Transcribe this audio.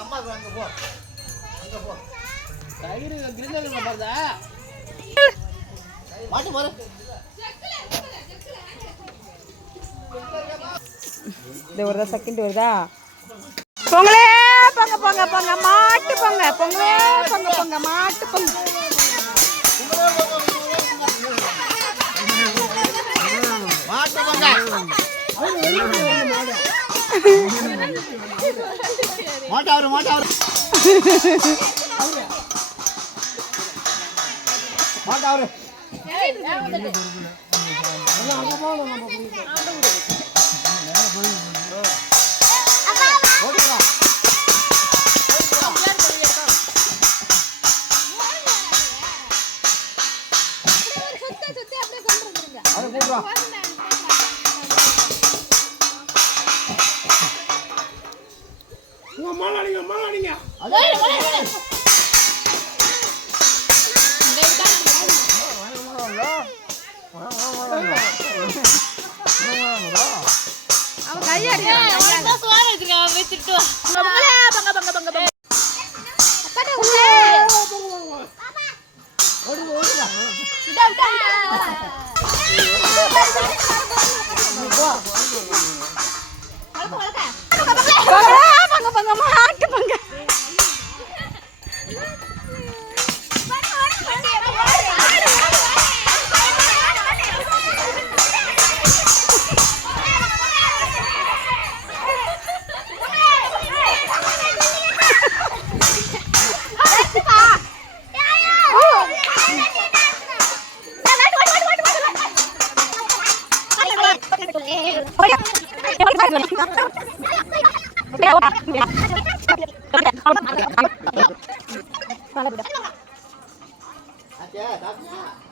அம்மா அங்க போ தயிர் கிரிஞ்சல் பாருடா மாட்டு பாரு இது வருதா செகண்ட் வருதா பொங்கலே பொங்க பொங்க பொங்க மாட்டு பொங்க பொங்கலே பொங்க பொங்க மாட்டு பொங்க மாட்டு பொங்க மாட்டாவரு மாட்டாவரு மாட்டாவரு மாலாடிங்க அவன் கையாடி சோறு வச்சுக்க போய் திட்டு மாட்டு பொங்க அச்சே